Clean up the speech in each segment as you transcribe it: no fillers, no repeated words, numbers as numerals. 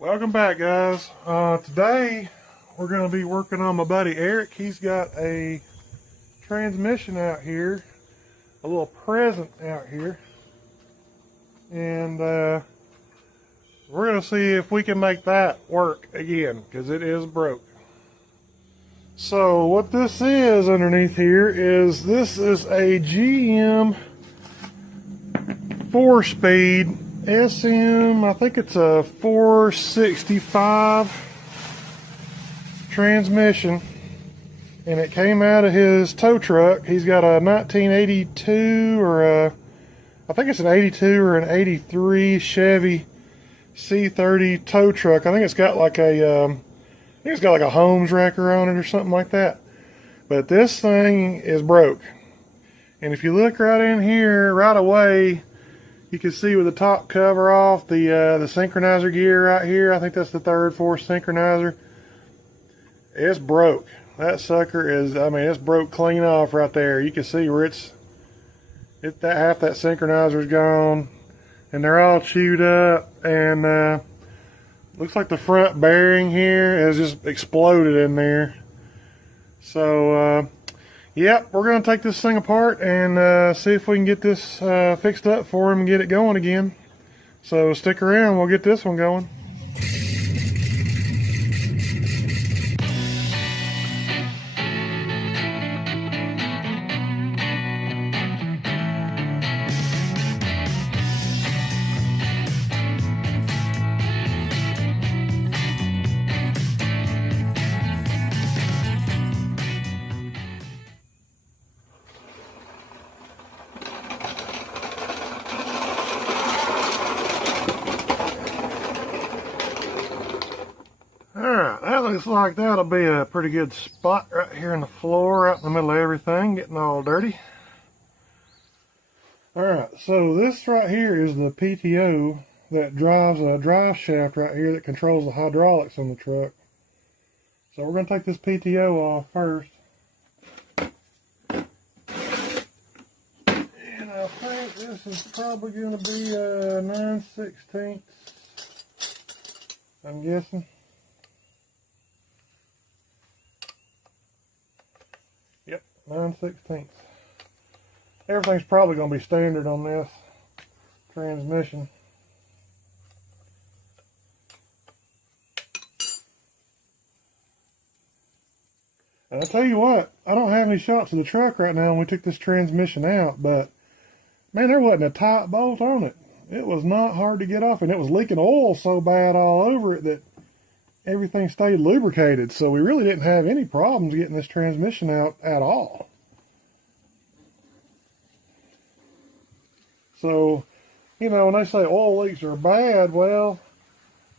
Welcome back, guys. Today we're going to be working on my buddy Eric. He's got a transmission out here, a little present out here, and we're going to see if we can make that work again, because it is broke. So what this is underneath here is a GM 4-speed SM, I think it's a 465 transmission, and it came out of his tow truck. He's got a 1982 I think it's an 82 or an 83 Chevy C30 tow truck. I think it's got like a Holmes wrecker on it or something like that. But this thing is broke, and if you look right in here right away, you can see with the top cover off, the synchronizer gear right here. I think that's the 3rd, 4th synchronizer. It's broke. That sucker is, it's broke clean off right there. You can see where half that synchronizer's gone, and they're all chewed up, and looks like the front bearing here has just exploded in there. So, yep, we're going to take this thing apart and see if we can get this fixed up for him and get it going again. So stick around, we'll get this one going. Alright, that looks like that'll be a pretty good spot right here in the floor, right in the middle of everything, getting all dirty. Alright, so this right here is the PTO that drives a drive shaft right here that controls the hydraulics on the truck. So we're going to take this PTO off first. And I think this is probably going to be a 9/16, I'm guessing. Yep, 9/16. Everything's probably going to be standard on this transmission. And I tell you what, I don't have any shots of the truck right now when we took this transmission out, but man, there wasn't a tight bolt on it. It was not hard to get off, and it was leaking oil so bad all over it that everything stayed lubricated. So we really didn't have any problems getting this transmission out at all. So, you know, when they say oil leaks are bad, well,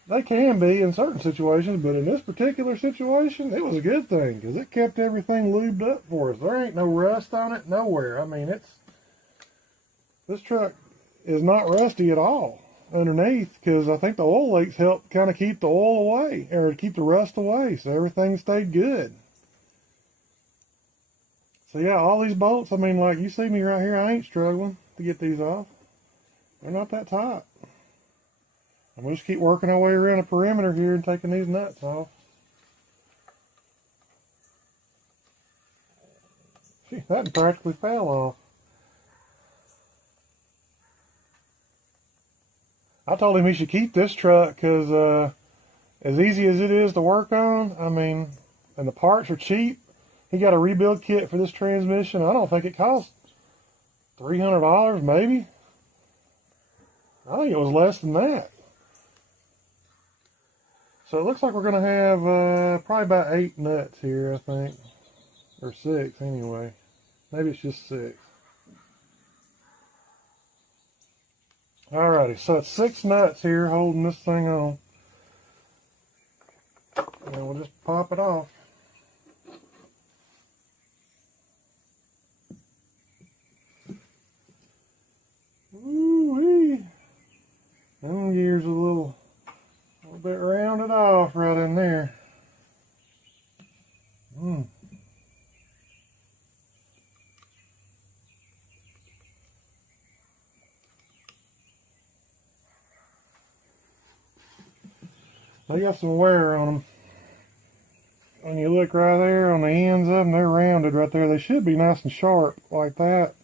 they can be in certain situations, but in this particular situation, it was a good thing because it kept everything lubed up for us. There ain't no rust on it nowhere. I mean, this truck is not rusty at all underneath, because I think the oil leaks helped kind of keep the oil away, or keep the rust away, so everything stayed good. So yeah, all these bolts, I mean, like you see me right here, I ain't struggling to get these off. They're not that tight. And we'll just keep working our way around the perimeter here and taking these nuts off. Gee, that practically fell off. I told him he should keep this truck because as easy as it is to work on, I mean, and the parts are cheap. He got a rebuild kit for this transmission. I don't think it cost $300 maybe. I think it was less than that. So it looks like we're going to have probably about 8 nuts here, I think. Or 6 anyway. Maybe it's just 6. Alrighty, so it's 6 nuts here holding this thing on. And we'll just pop it off. Ooh-wee. Them gears a little bit rounded off right in there. They got some wear on them. When you look right there on the ends of them, they're rounded right there. They should be nice and sharp like that.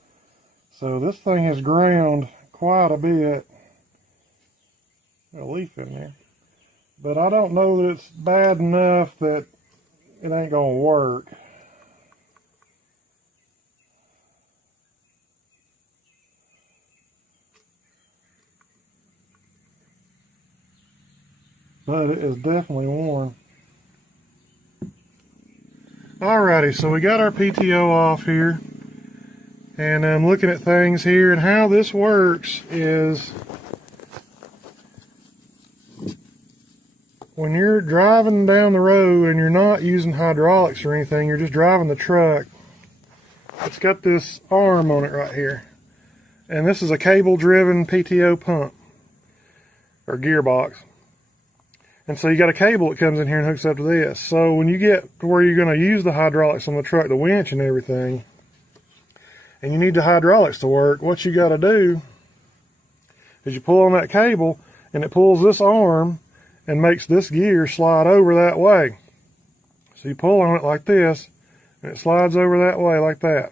So this thing has ground quite a bit. Got a leaf in there. But I don't know that it's bad enough that it ain't gonna work. But it is definitely worn. Alrighty, so we got our PTO off here. And I'm looking at things here, and how this works is when you're driving down the road and you're not using hydraulics or anything, you're just driving the truck, it's got this arm on it right here. And this is a cable-driven PTO pump or gearbox. And so you got a cable that comes in here and hooks up to this. So when you get to where you're going to use the hydraulics on the truck, the winch and everything, and you need the hydraulics to work, what you got to do is you pull on that cable, and it pulls this arm and makes this gear slide over that way. So you pull on it like this, and it slides over that way like that.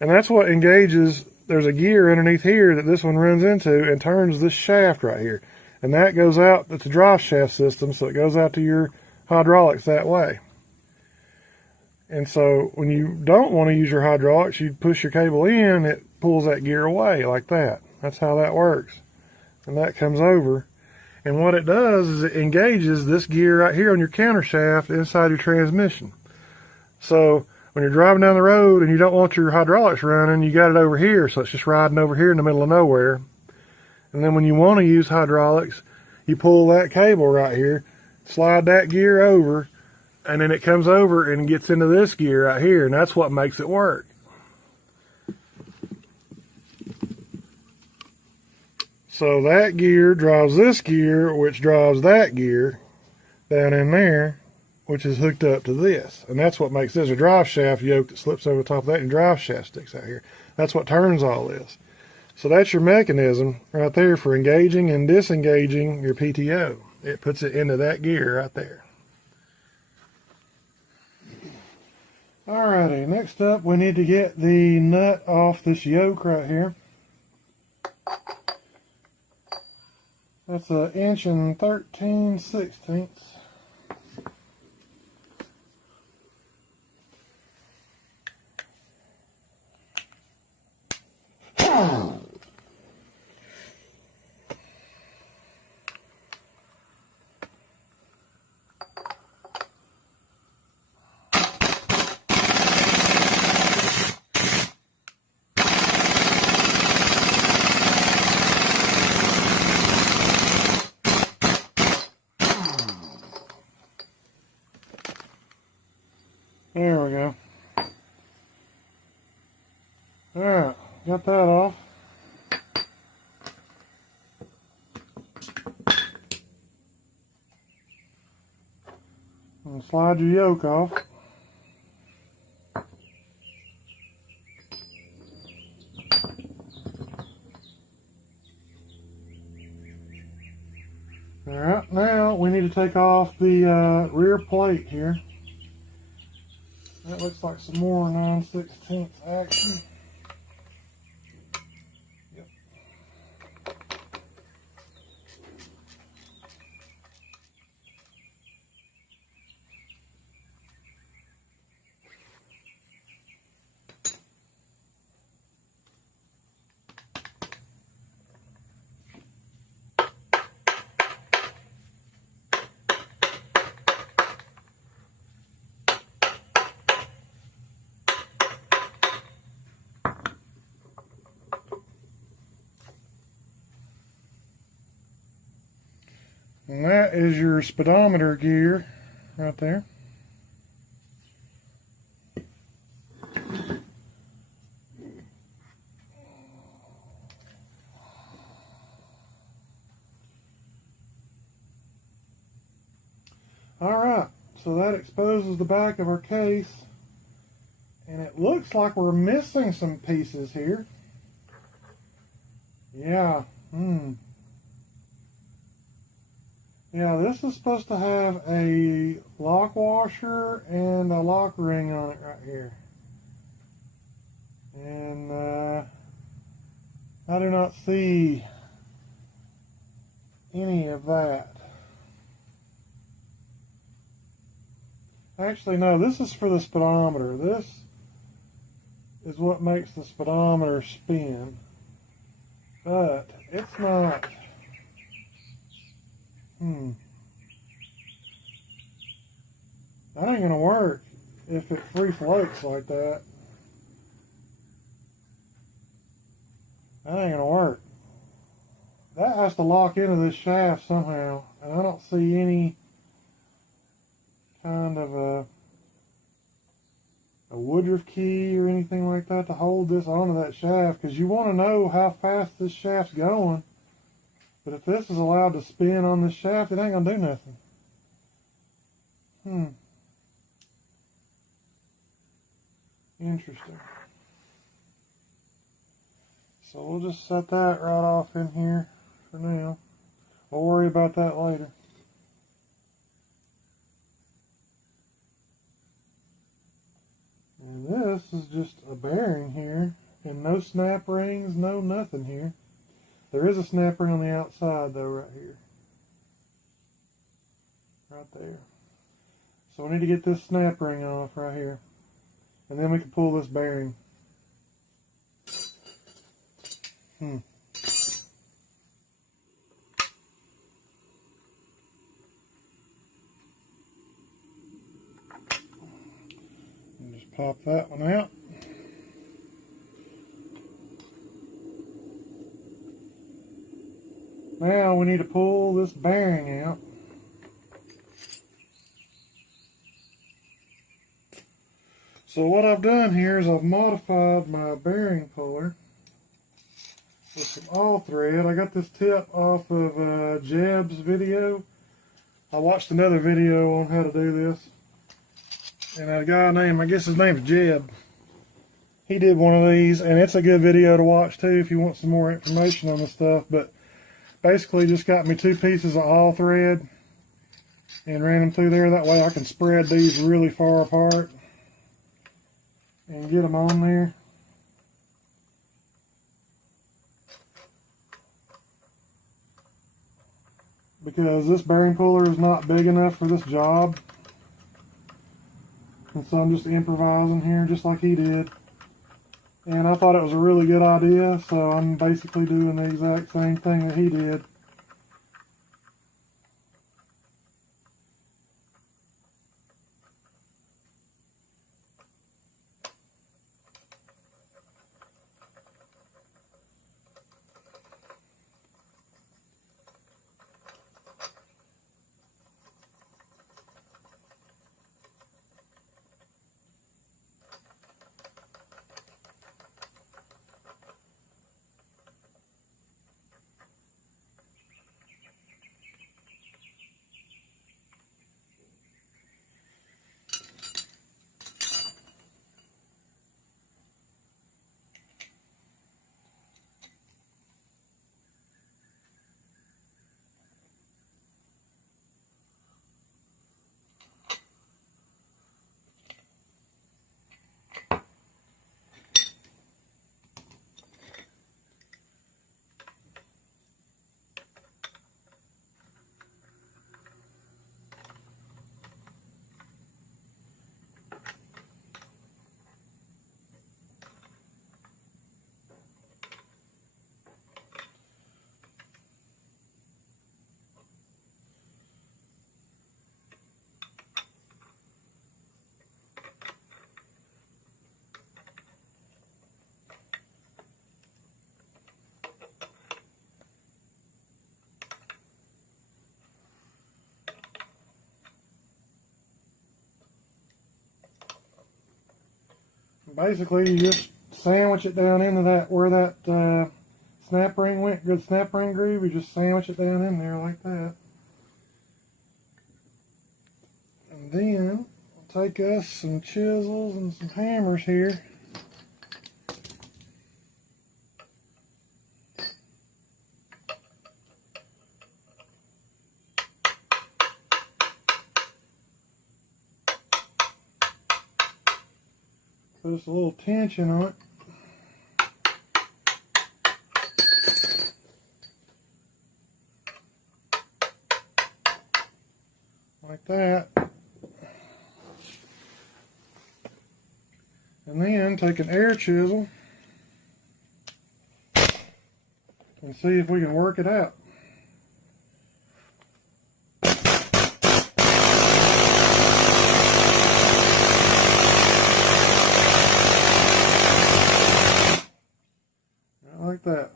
And that's what engages, there's a gear underneath here that this one runs into and turns this shaft right here. And that goes out, it's a drive shaft system, so it goes out to your hydraulics that way. And so when you don't want to use your hydraulics, you push your cable in, it pulls that gear away like that. That's how that works. And that comes over. And what it does is it engages this gear right here on your counter shaft inside your transmission. So when you're driving down the road and you don't want your hydraulics running, you got it over here, so it's just riding over here in the middle of nowhere. And then when you want to use hydraulics, you pull that cable right here, slide that gear over, and then it comes over and gets into this gear right here, and that's what makes it work. So that gear drives this gear, which drives that gear down in there, which is hooked up to this. And that's what makes this a drive shaft yoke that slips over the top of that, and drive shaft sticks out here. That's what turns all this. So that's your mechanism right there for engaging and disengaging your PTO. It puts it into that gear right there. Alrighty, next up we need to get the nut off this yoke right here. That's 1 inch and 13/16. There we go. Alright, got that off. And slide your yoke off. Alright, now we need to take off the rear plate here. That looks like some more 9/16 action. Yep. And that is your speedometer gear right there. Alright, so that exposes the back of our case. And it looks like we're missing some pieces here. Yeah, Yeah, this is supposed to have a lock washer and a lock ring on it right here. And I do not see any of that. Actually, no, this is for the speedometer. This is what makes the speedometer spin. But it's not. That ain't gonna work if it free floats like that. That ain't gonna work. That has to lock into this shaft somehow, and I don't see any kind of a Woodruff key or anything like that to hold this onto that shaft, because you want to know how fast this shaft's going. But if this is allowed to spin on this shaft, it ain't gonna do nothing. Interesting. So we'll just set that right off in here for now. We'll worry about that later. And this is just a bearing here, and no snap rings, no nothing here. There is a snap ring on the outside though, right here. Right there. So we need to get this snap ring off right here. And then we can pull this bearing. And just pop that one out. Now we need to pull this bearing out. So what I've done here is I've modified my bearing puller with some all thread. I got this tip off of Jeb's video. I watched another video on how to do this, and a guy named, I guess his name's Jeb, he did one of these, and it's a good video to watch too if you want some more information on this stuff. But basically just got me 2 pieces of all thread and ran them through there. That way I can spread these really far apart and get them on there. Because this bearing puller is not big enough for this job. And so I'm just improvising here just like he did. And I thought it was a really good idea, so I'm basically doing the exact same thing that he did. Basically, you just sandwich it down into that, where that snap ring went, good snap ring groove, you just sandwich it down in there like that. And then, we'll take us some chisels and some hammers here. Put us a little tension on it. Like that. And then take an air chisel and see if we can work it out. Like that.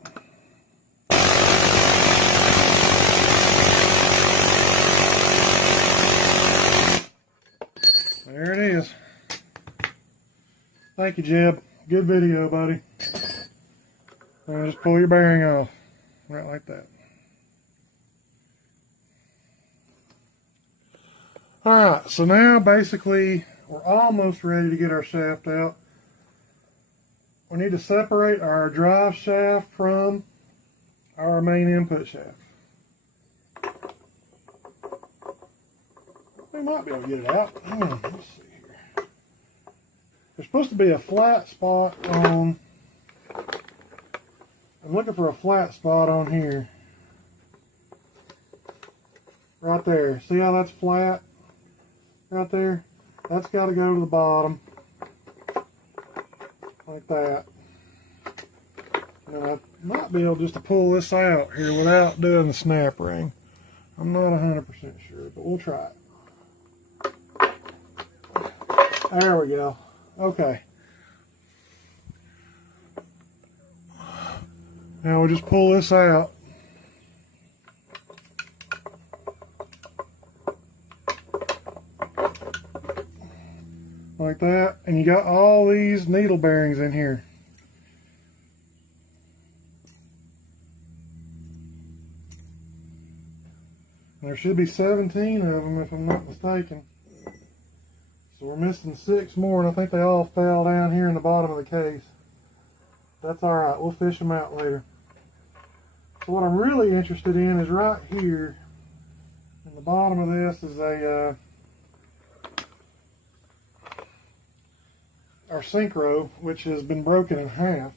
There it is. Thank you, Jeb. Good video, buddy. And just pull your bearing off. Right like that. Alright, so now basically we're almost ready to get our shaft out. We need to separate our drive shaft from our main input shaft. We might be able to get it out. Let's see here. There's supposed to be a flat spot on... I'm looking for a flat spot on here. Right there. See how that's flat? Right there? That's got to go to the bottom. Like that. And I might be able just to pull this out here without doing the snap ring. I'm not 100% sure, but we'll try it. There we go. Okay. Now we'll just pull this out. Like that, and you got all these needle bearings in here. There should be 17 of them if I'm not mistaken. So we're missing 6 more, and I think they all fell down here in the bottom of the case. That's alright, we'll fish them out later. So what I'm really interested in is right here. In the bottom of this is our synchro, which has been broken in half.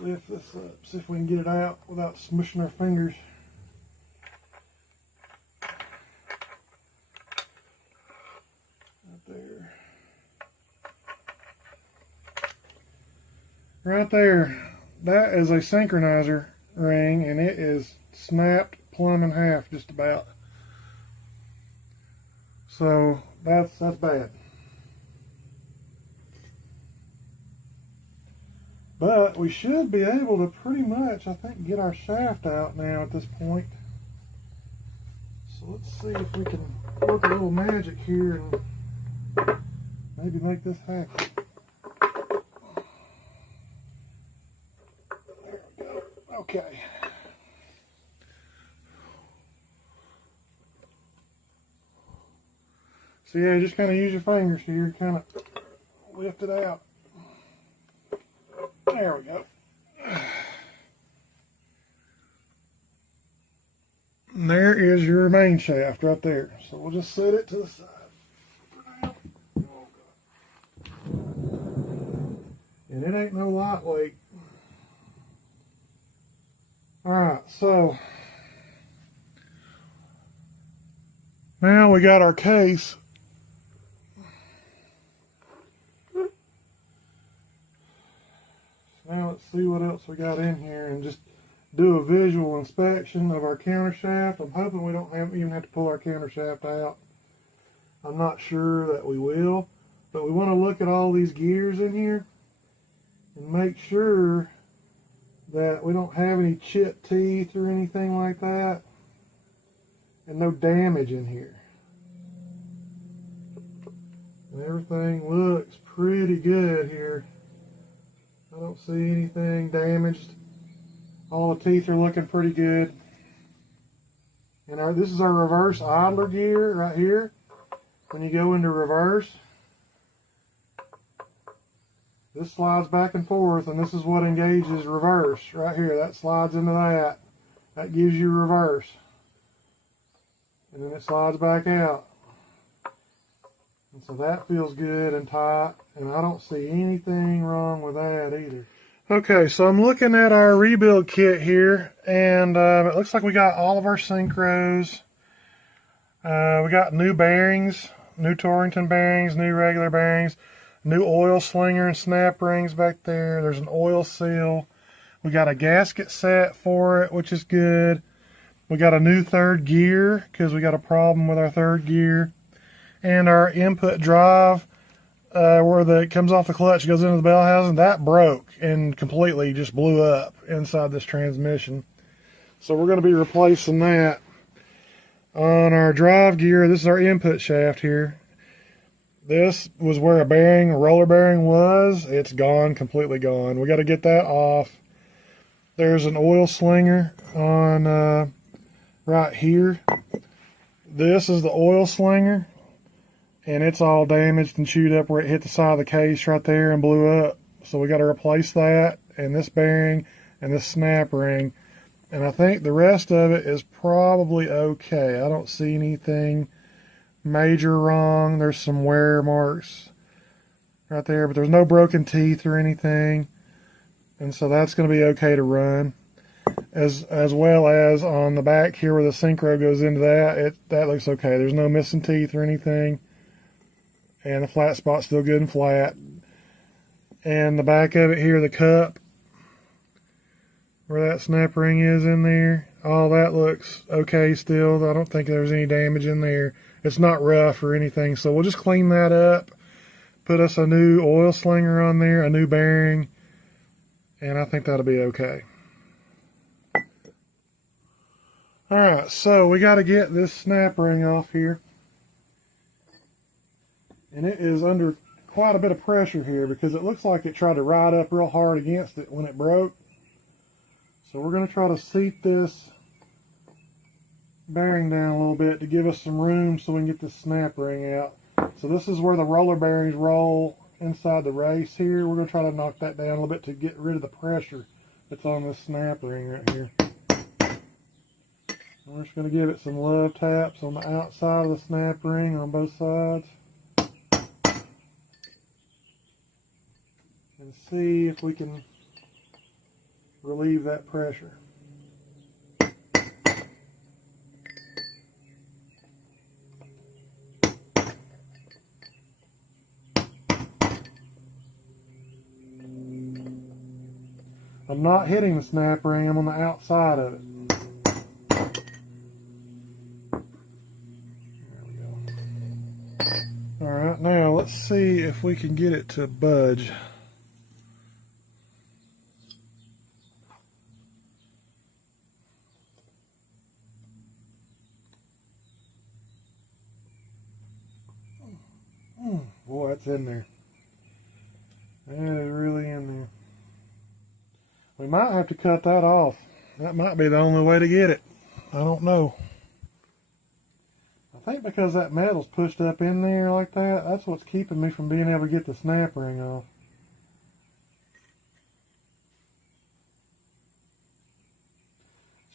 Lift this up, see if we can get it out without smushing our fingers. Right there. Right there. That is a synchronizer ring, and it is snapped plumb in half just about. So that's bad. But we should be able to pretty much, I think, get our shaft out now at this point. So let's see if we can work a little magic here and maybe make this happen. There we go. Okay. So yeah, just kind of use your fingers here, kind of lift it out. There we go. And there is your main shaft right there. So we'll just set it to the side for now. Oh, God. And it ain't no lightweight. Alright, so now we got our case. Now let's see what else we got in here and just do a visual inspection of our counter shaft. I'm hoping we don't even have to pull our counter shaft out. I'm not sure that we will, but we want to look at all these gears in here and make sure that we don't have any chipped teeth or anything like that, and no damage in here. And everything looks pretty good here. I don't see anything damaged. All the teeth are looking pretty good. And this is our reverse idler gear right here. When you go into reverse, this slides back and forth, and this is what engages reverse right here. That slides into that. That gives you reverse. and then it slides back out. And so that feels good and tight, and I don't see anything wrong with that either. Okay, so I'm looking at our rebuild kit here, and it looks like we got all of our synchros. We got new bearings, new Torrington bearings, new regular bearings, new oil slinger and snap rings back there. There's an oil seal. We got a gasket set for it, which is good. We got a new third gear because we got a problem with our third gear. And our input drive, where it comes off the clutch, goes into the bell housing, that broke and completely just blew up inside this transmission. So we're going to be replacing that. On our drive gear, this is our input shaft here. This was where a roller bearing was. It's gone, completely gone. We got to get that off. There's an oil slinger on right here. This is the oil slinger, and it's all damaged and chewed up where it hit the side of the case right there and blew up. So we got to replace that, and this bearing, and this snap ring. And I think the rest of it is probably okay. I don't see anything major wrong. There's some wear marks right there, but there's no broken teeth or anything. And so that's going to be okay to run. As well as on the back here where the synchro goes into that looks okay. There's no missing teeth or anything. And the flat spot's still good and flat. And the back of it here, the cup, where that snap ring is in there, all that looks okay still. I don't think there's any damage in there. It's not rough or anything, so we'll just clean that up, put us a new oil slinger on there, a new bearing, and I think that'll be okay. Alright, so we got to get this snap ring off here, and it is under quite a bit of pressure here because it looks like it tried to ride up real hard against it when it broke. So we're going to try to seat this bearing down a little bit to give us some room so we can get this snap ring out. So this is where the roller bearings roll inside the race here. We're going to try to knock that down a little bit to get rid of the pressure that's on this snap ring right here. And we're just going to give it some love taps on the outside of the snap ring on both sides. And see if we can relieve that pressure. I'm not hitting the snap ring, I'm on the outside of it. There we go. Alright, now let's see if we can get it to budge. Boy, that's in there. That is really in there. We might have to cut that off. That might be the only way to get it. I don't know. I think because that metal's pushed up in there like that, that's what's keeping me from being able to get the snap ring off.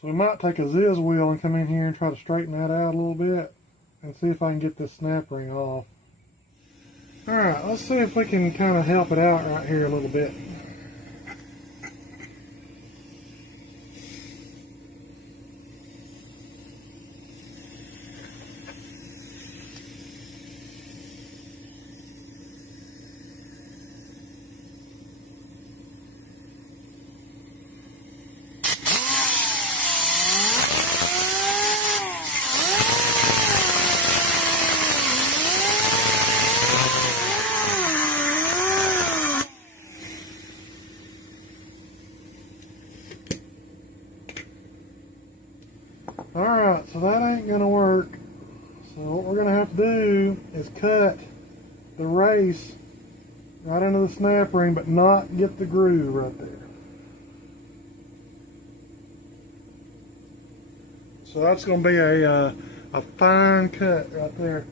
So we might take a Ziz wheel and come in here and try to straighten that out a little bit and see if I can get this snap ring off. Alright, let's see if we can kind of help it out right here a little bit. Alright, so that ain't going to work. So what we're going to have to do is cut the race right into the snap ring, but not get the groove right there. So that's going to be a fine cut right there.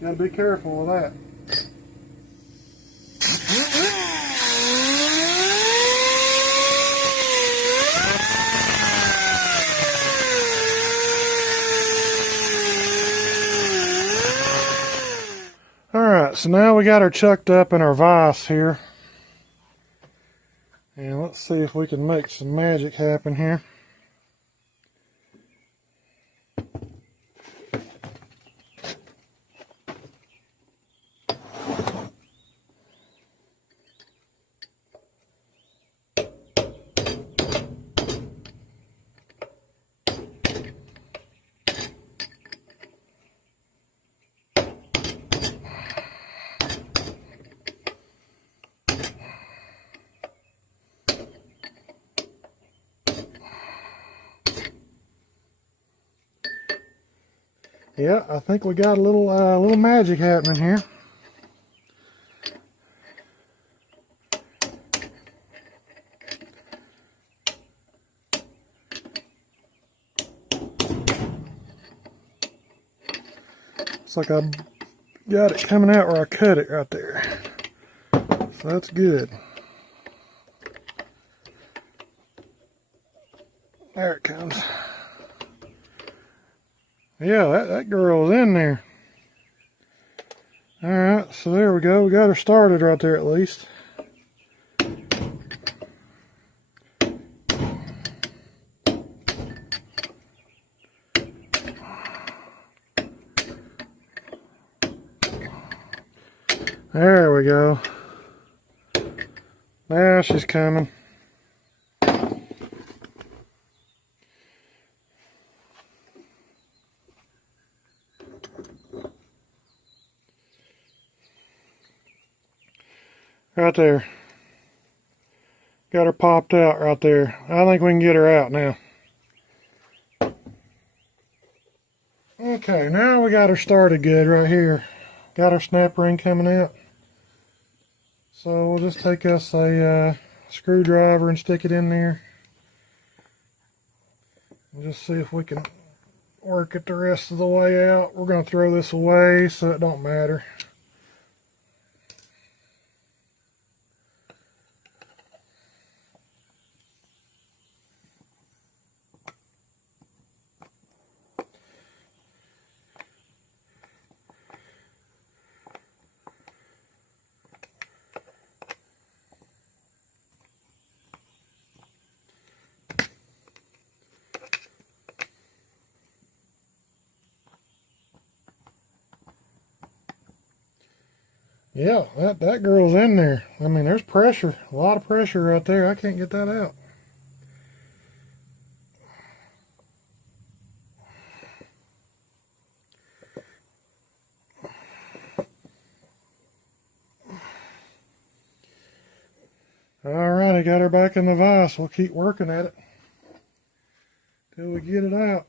Got to be careful with that. so now we got her chucked up in our vise here. And let's see if we can make some magic happen here. Yeah, I think we got a little magic happening here. Looks like I got it coming out where I cut it right there. So that's good. There it comes. Yeah, that girl's in there. Alright, so there we go. We got her started right there at least. There we go. Now she's coming. Right there. Got her popped out right there. I think we can get her out now. Okay, now we got her started good right here. Got our snap ring coming out. So we'll just take us a screwdriver and stick it in there. And just see if we can work it the rest of the way out. We're going to throw this away so it don't matter. Yeah, that girl's in there. I mean, there's pressure, a lot of pressure right there. I can't get that out. Alright, I got her back in the vise. We'll keep working at it till we get it out.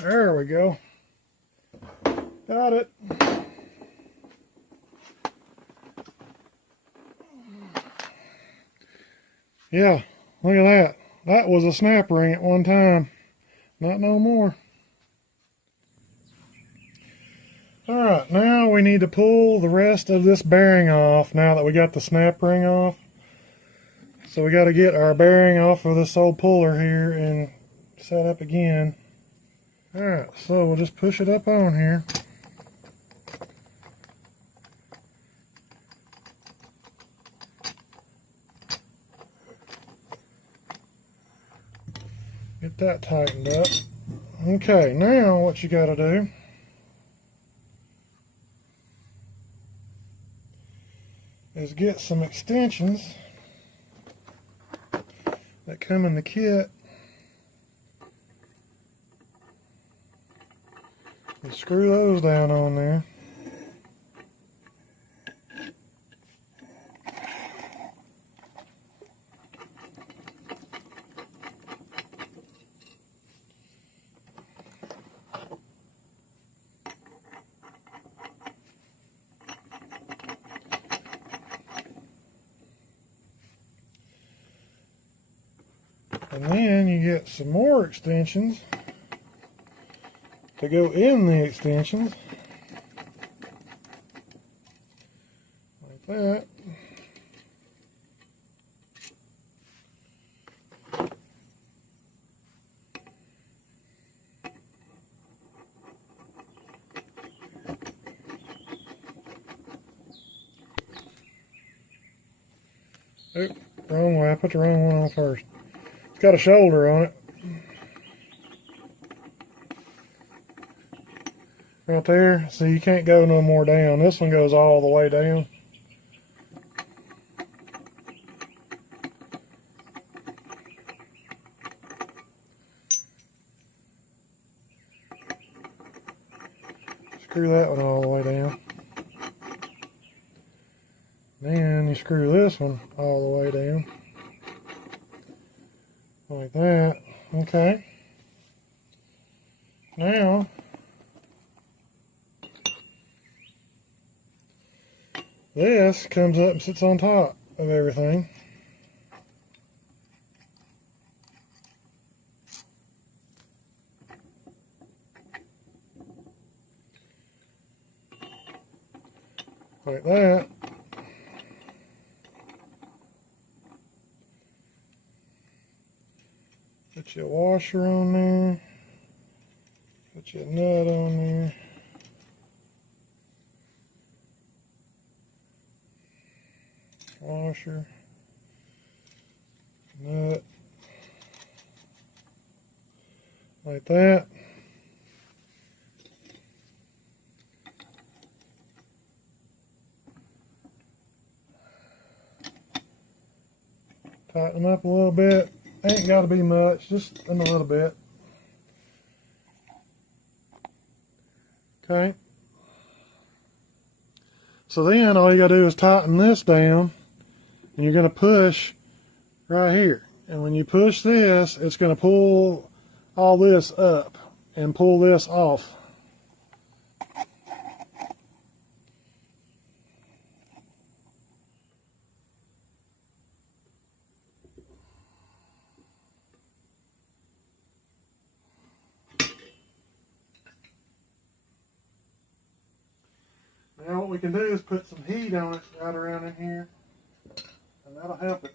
There we go. Got it. Yeah, look at that. That was a snap ring at one time. Not no more. Alright, now we need to pull the rest of this bearing off now that we got the snap ring off. So we got to get our bearing off of this old puller here and set up again. Alright, so we'll just push it up on here. Get that tightened up. Okay, now what you got to do is get some extensions that come in the kit. Just Screw those down on there. And then you get some more extensions to go in the extensions. Like that. Oop, wrong way. I put the wrong one on first. It's got a shoulder on it. Right there. So you can't go no more down. This one goes all the way down. Screw that one all the way down. Then you screw this one all the way down. Like that. Okay. Now, this comes up and sits on top of everything. Like that. Put your washer on there. Put your nut on there. Washer. Nut. Like that. Tighten them up a little bit. Ain't got to be much, just a little bit. Okay. So then all you got to do is tighten this down, and you're going to push right here. And when you push this, it's going to pull all this up and pull this off. Now what we can do is put some heat on it right around in here, and that'll help it.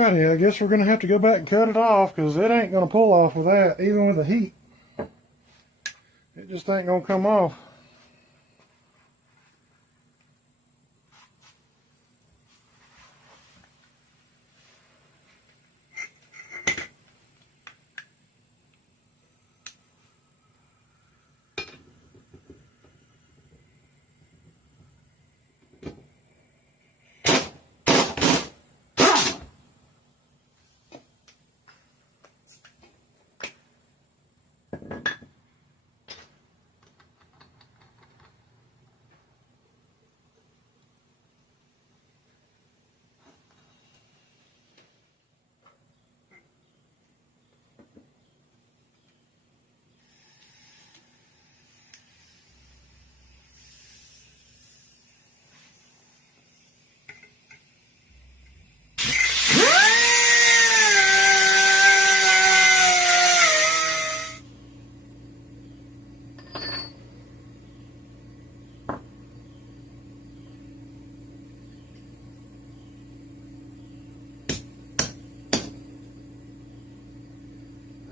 Alrighty, I guess we're going to have to go back and cut it off because it ain't going to pull off with that, even with the heat. It just ain't going to come off.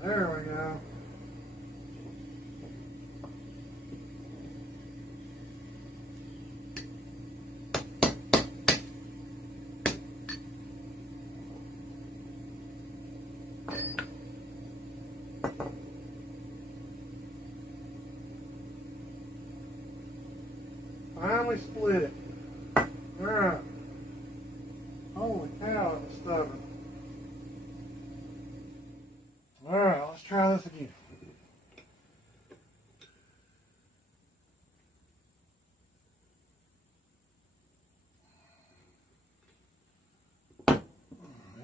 There we go. Finally split it. Alright. Holy cow, it was stubborn. Alright, let's try this again.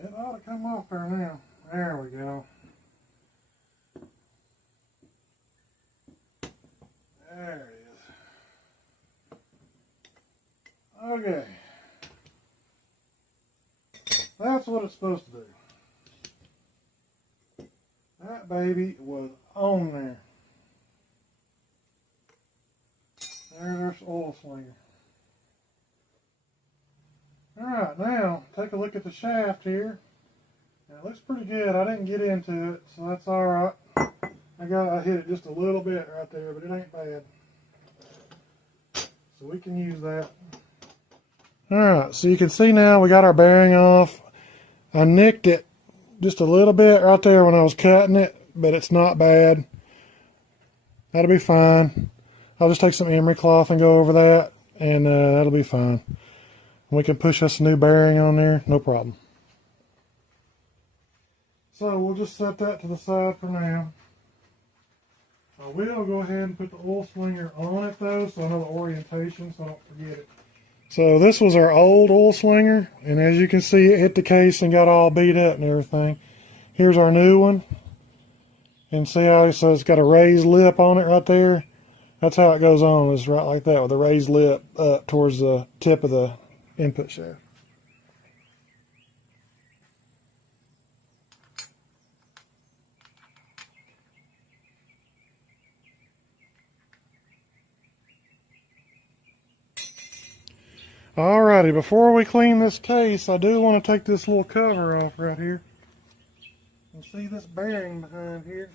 It ought to come off there now. There we go. There it is. Okay. That's what it's supposed to do. That baby was on there. There's the oil slinger. Alright, now take a look at the shaft here. It looks pretty good. I didn't get into it, so that's alright. I hit it just a little bit right there, but it ain't bad. So we can use that. Alright, so you can see now we got our bearing off. I nicked it just a little bit right there when I was cutting it, but it's not bad. That'll be fine. I'll just take some emery cloth and go over that, and that'll be fine. We can push us a new bearing on there, no problem. So we'll just set that to the side for now. I will go ahead and put the oil slinger on it though, so I know the orientation, so I don't forget it. So this was our old oil slinger, and as you can see, it hit the case and got all beat up and everything. Here's our new one. And see how so it's got a raised lip on it right there? That's how it goes on, is right like that, with a raised lip up towards the tip of the input shaft. Alrighty, before we clean this case, I do want to take this little cover off right here. You see this bearing behind here?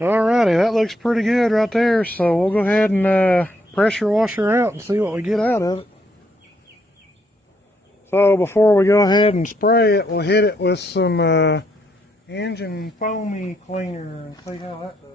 Alrighty, that looks pretty good right there, so we'll go ahead and pressure wash her out and see what we get out of it. So before we go ahead and spray it, we'll hit it with some engine foamy cleaner and see how that does.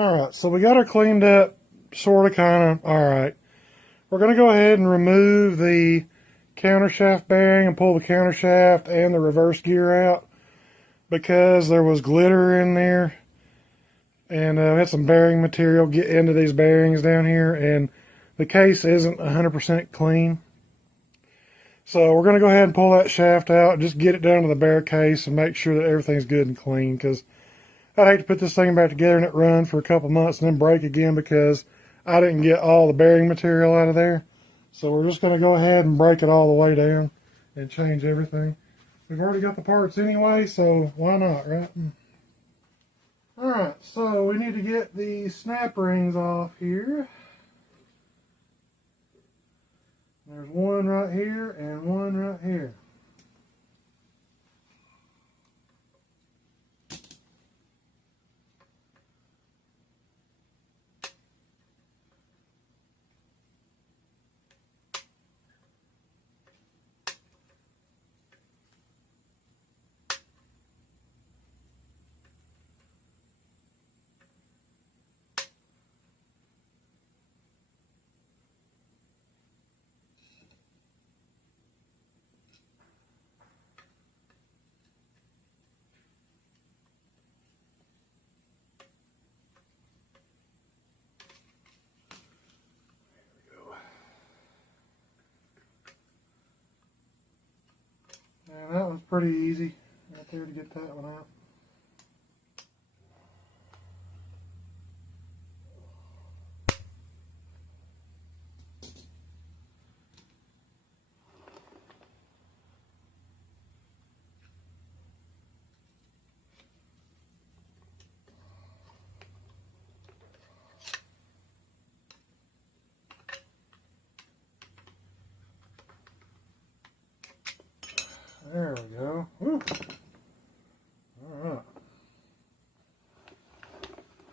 Alright, so we got her cleaned up, sort of, kind of. Alright. We're going to go ahead and remove the countershaft bearing and pull the countershaft and the reverse gear out because there was glitter in there. And we had some bearing material get into these bearings down here, and the case isn't 100% clean. So we're going to go ahead and pull that shaft out, just get it down to the bare case and make sure that everything's good and clean, because I'd hate to put this thing back together and it run for a couple months and then break again because I didn't get all the bearing material out of there. So we're just going to go ahead and break it all the way down and change everything. We've already got the parts anyway, so why not, right? Alright, so we need to get the snap rings off here. There's one right here and one right here. And that one's pretty easy right there to get that one out. There we go. Woo. Alright.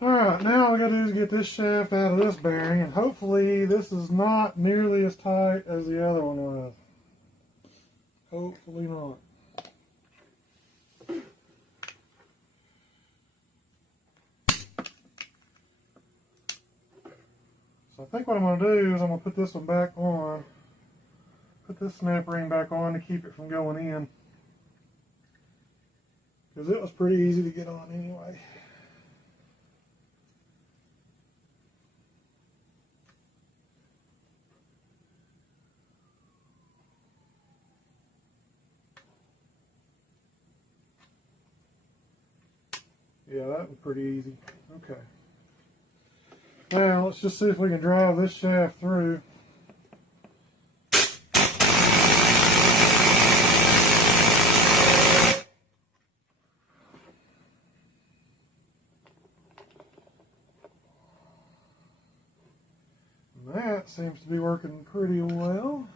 Alright, now all we gotta do is get this shaft out of this bearing, and hopefully this is not nearly as tight as the other one was. Hopefully not. So I think what I'm gonna do is I'm gonna put this one back on. Put this snap ring back on to keep it from going in, because it was pretty easy to get on anyway. Yeah, that was pretty easy. Okay. Now let's just see if we can drive this shaft through. That seems to be working pretty well.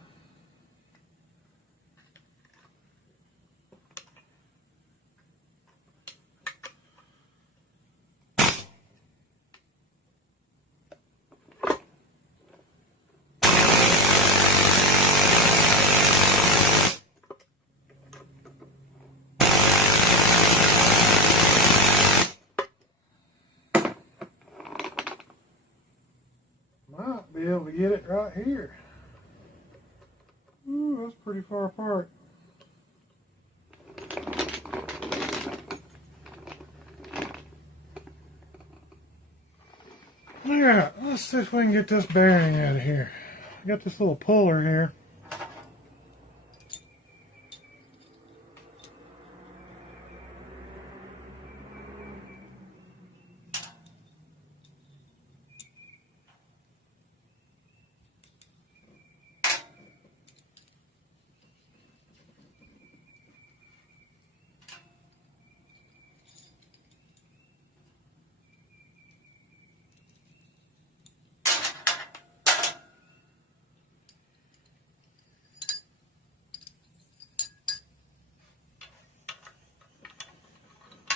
Might be able to get it right here. Ooh, that's pretty far apart. Alright, let's see if we can get this bearing out of here. I got this little puller here.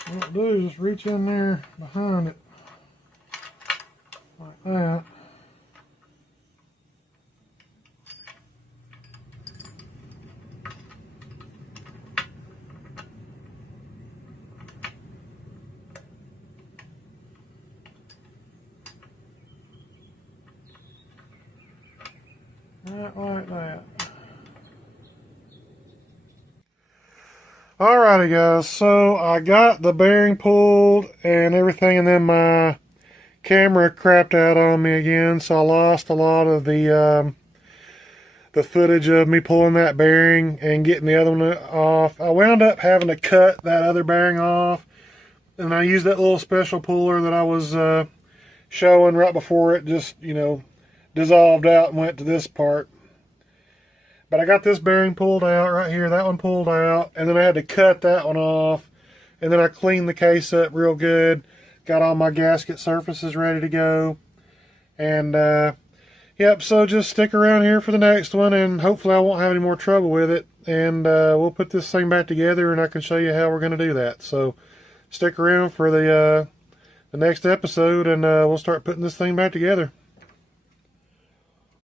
What I'll do is just reach in there behind it like that. Right like that. Alrighty guys, so I got the bearing pulled and everything, and then my camera crapped out on me again, so I lost a lot of the footage of me pulling that bearing and getting the other one off. I wound up having to cut that other bearing off, and I used that little special puller that I was showing right before it just, you know, dissolved out and went to this part. But I got this bearing pulled out right here, that one pulled out, and then I had to cut that one off, and then I cleaned the case up real good, got all my gasket surfaces ready to go, and yep, so just stick around here for the next one, and hopefully I won't have any more trouble with it, and we'll put this thing back together, and I can show you how we're going to do that. So stick around for the next episode, and we'll start putting this thing back together.